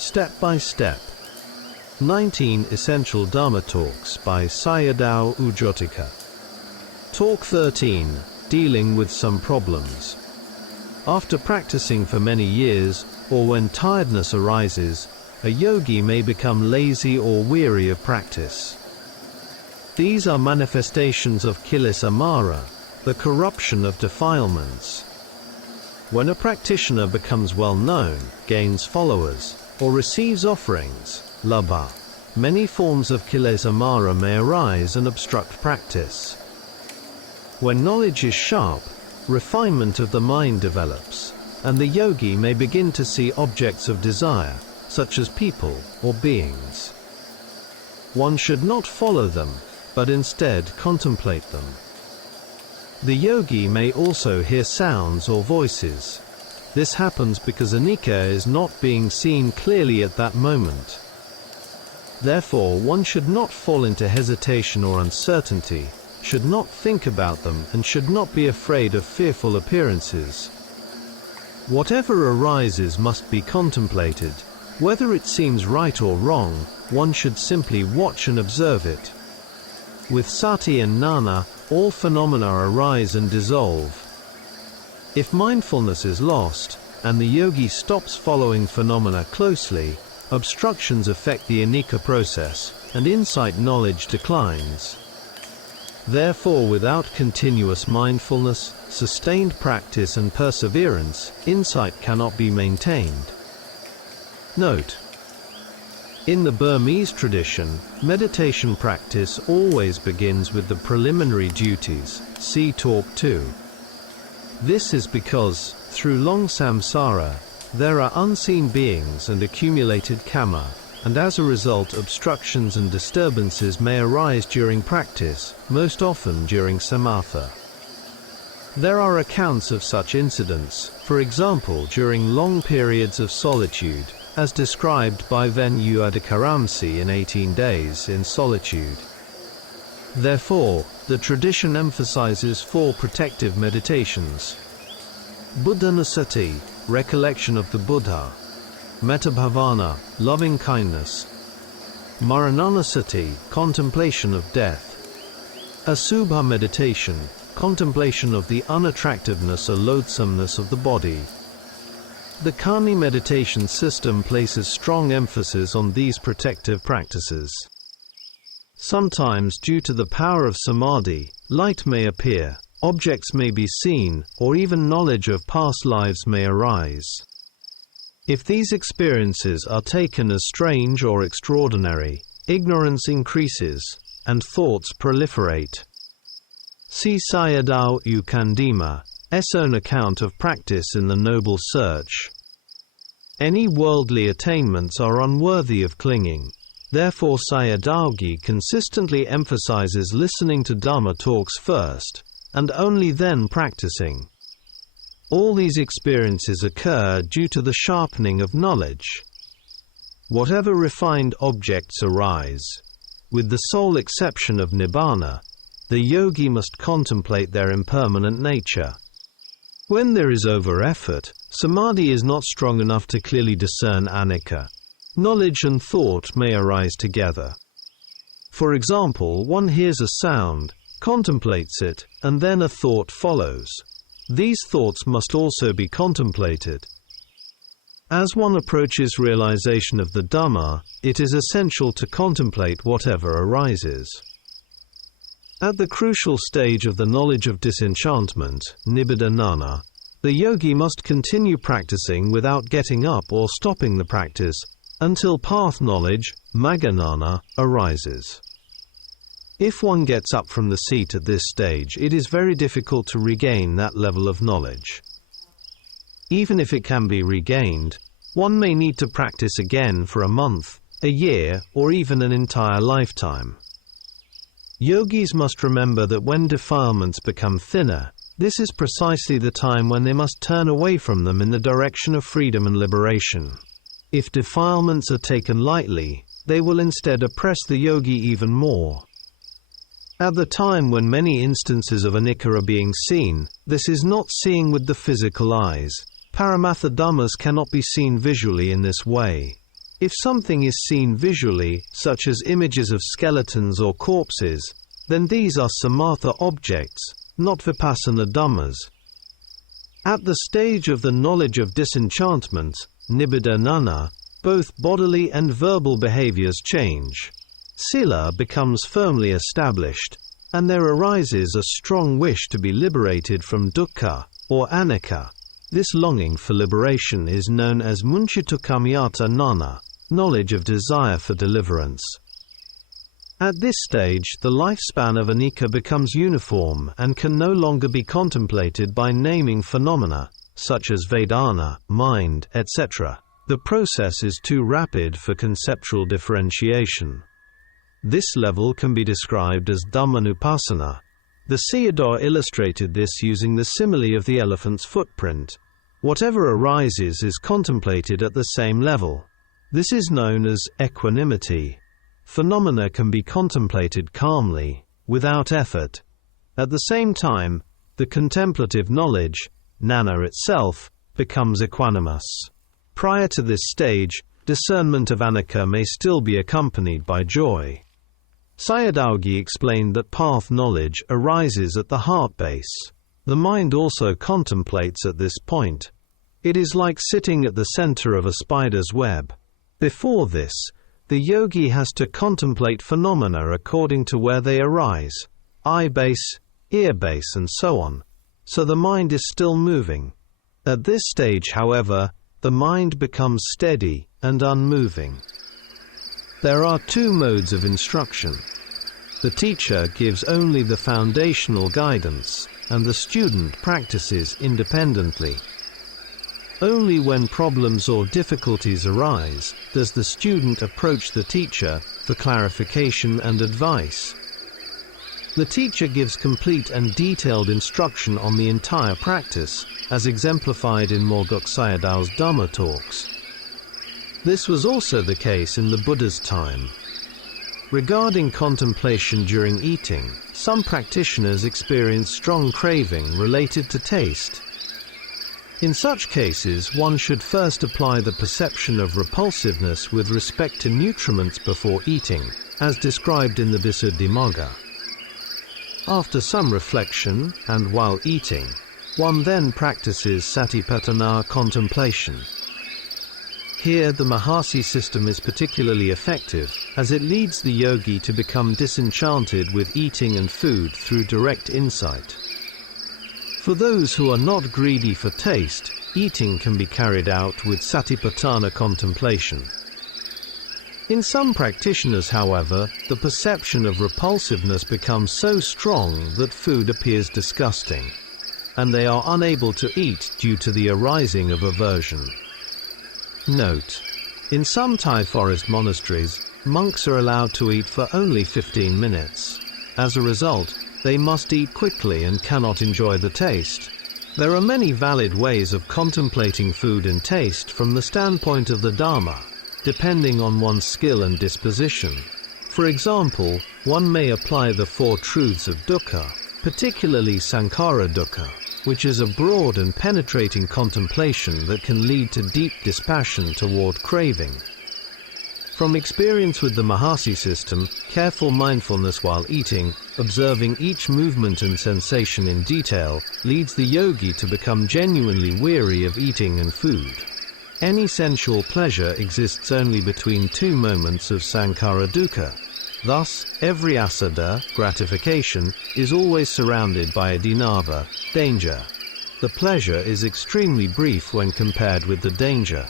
Step by Step. 19 Essential Dharma Talks by Sayadaw Jotika. Talk 13. Dealing with some problems. After practicing for many years, or when tiredness arises, a yogi may become lazy or weary of practice. These are manifestations of kilesa mara, the corruption of defilements. When a practitioner becomes well known, gains followers, or receives offerings, labha, many forms of kilesa mara may arise and obstruct practice. When knowledge is sharp, refinement of the mind develops, and the yogi may begin to see objects of desire, such as people or beings. One should not follow them, but instead contemplate them. The yogi may also hear sounds or voices. This happens because anicca is not being seen clearly at that moment. Therefore, one should not fall into hesitation or uncertainty, should not think about them, and should not be afraid of fearful appearances. Whatever arises must be contemplated. Whether it seems right or wrong, one should simply watch and observe it. With sati and gnana, all phenomena arise and dissolve. If mindfulness is lost, and the yogi stops following phenomena closely, obstructions affect the anicca process, and insight knowledge declines. Therefore, without continuous mindfulness, sustained practice and perseverance, insight cannot be maintained. Note: in the Burmese tradition, meditation practice always begins with the preliminary duties. See Talk 2. This is because, through long samsara, there are unseen beings and accumulated karma, and as a result obstructions and disturbances may arise during practice, most often during samatha. There are accounts of such incidents, for example during long periods of solitude, as described by Venu Adhikaramsi in 18 Days in Solitude. Therefore, the tradition emphasizes 4 protective meditations: Buddhanusati, recollection of the Buddha; Mettabhavana, loving kindness; Marananusati, contemplation of death; Asubha meditation, contemplation of the unattractiveness or loathsomeness of the body. The Kani meditation system places strong emphasis on these protective practices. Sometimes, due to the power of samadhi, light may appear, objects may be seen, or even knowledge of past lives may arise. If these experiences are taken as strange or extraordinary, ignorance increases, and thoughts proliferate. See Sayadaw Ukandima's own account of practice in the Noble Search. Any worldly attainments are unworthy of clinging. Therefore Sayadawgi consistently emphasizes listening to Dharma talks first, and only then practicing. All these experiences occur due to the sharpening of knowledge. Whatever refined objects arise, with the sole exception of nibbana, the yogi must contemplate their impermanent nature. When there is over-effort, samadhi is not strong enough to clearly discern anicca. Knowledge and thought may arise together. For example, one hears a sound, contemplates it, and then a thought follows. These thoughts must also be contemplated. As one approaches realization of the Dhamma, it is essential to contemplate whatever arises. At the crucial stage of the knowledge of disenchantment, nibbida gnana, the yogi must continue practicing without getting up or stopping the practice, until path knowledge, magga gnana, arises. If one gets up from the seat at this stage, it is very difficult to regain that level of knowledge. Even if it can be regained, one may need to practice again for a month, a year, or even an entire lifetime. Yogis must remember that when defilements become thinner, this is precisely the time when they must turn away from them in the direction of freedom and liberation. If defilements are taken lightly, they will instead oppress the yogi even more. At the time when many instances of anicca are being seen, this is not seeing with the physical eyes. Paramatha Dhammas cannot be seen visually in this way. If something is seen visually, such as images of skeletons or corpses, then these are samatha objects, not vipassana dhammas. At the stage of the knowledge of disenchantment, nibbida nana, both bodily and verbal behaviors change. Sila becomes firmly established, and there arises a strong wish to be liberated from dukkha, or anicca. This longing for liberation is known as munchitukamyata nana, knowledge of desire for deliverance. At this stage, the lifespan of anicca becomes uniform and can no longer be contemplated by naming phenomena, such as Vedana, mind, etc. The process is too rapid for conceptual differentiation. This level can be described as Dhammanupassana. The Sayadaw illustrated this using the simile of the elephant's footprint. Whatever arises is contemplated at the same level. This is known as equanimity. Phenomena can be contemplated calmly, without effort. At the same time, the contemplative knowledge, jnana itself, becomes equanimous. Prior to this stage, discernment of anicca may still be accompanied by joy. Sayadaw explained that path knowledge arises at the heart base. The mind also contemplates at this point. It is like sitting at the center of a spider's web. Before this, the yogi has to contemplate phenomena according to where they arise, eye base, ear base, and so on. So the mind is still moving. At this stage, however, the mind becomes steady and unmoving. There are two modes of instruction. The teacher gives only the foundational guidance, and the student practices independently. Only when problems or difficulties arise does the student approach the teacher for clarification and advice. The teacher gives complete and detailed instruction on the entire practice, as exemplified in Morgok Sayadaw's Dhamma talks. This was also the case in the Buddha's time. Regarding contemplation during eating, some practitioners experience strong craving related to taste. In such cases, one should first apply the perception of repulsiveness with respect to nutriments before eating, as described in the Visuddhimagga. After some reflection, and while eating, one then practices satipatthana contemplation. Here the Mahasi system is particularly effective, as it leads the yogi to become disenchanted with eating and food through direct insight. For those who are not greedy for taste, eating can be carried out with satipatthana contemplation. In some practitioners, however, the perception of repulsiveness becomes so strong that food appears disgusting, and they are unable to eat due to the arising of aversion. Note: in some Thai forest monasteries, monks are allowed to eat for only 15 minutes. As a result, they must eat quickly and cannot enjoy the taste. There are many valid ways of contemplating food and taste from the standpoint of the Dharma, depending on one's skill and disposition. For example, one may apply the Four Truths of Dukkha, particularly Sankhara Dukkha, which is a broad and penetrating contemplation that can lead to deep dispassion toward craving. From experience with the Mahasi system, careful mindfulness while eating, observing each movement and sensation in detail, leads the yogi to become genuinely weary of eating and food. Any sensual pleasure exists only between two moments of sankhara dukkha. Thus, every asada, gratification, is always surrounded by a dinava, danger. The pleasure is extremely brief when compared with the danger.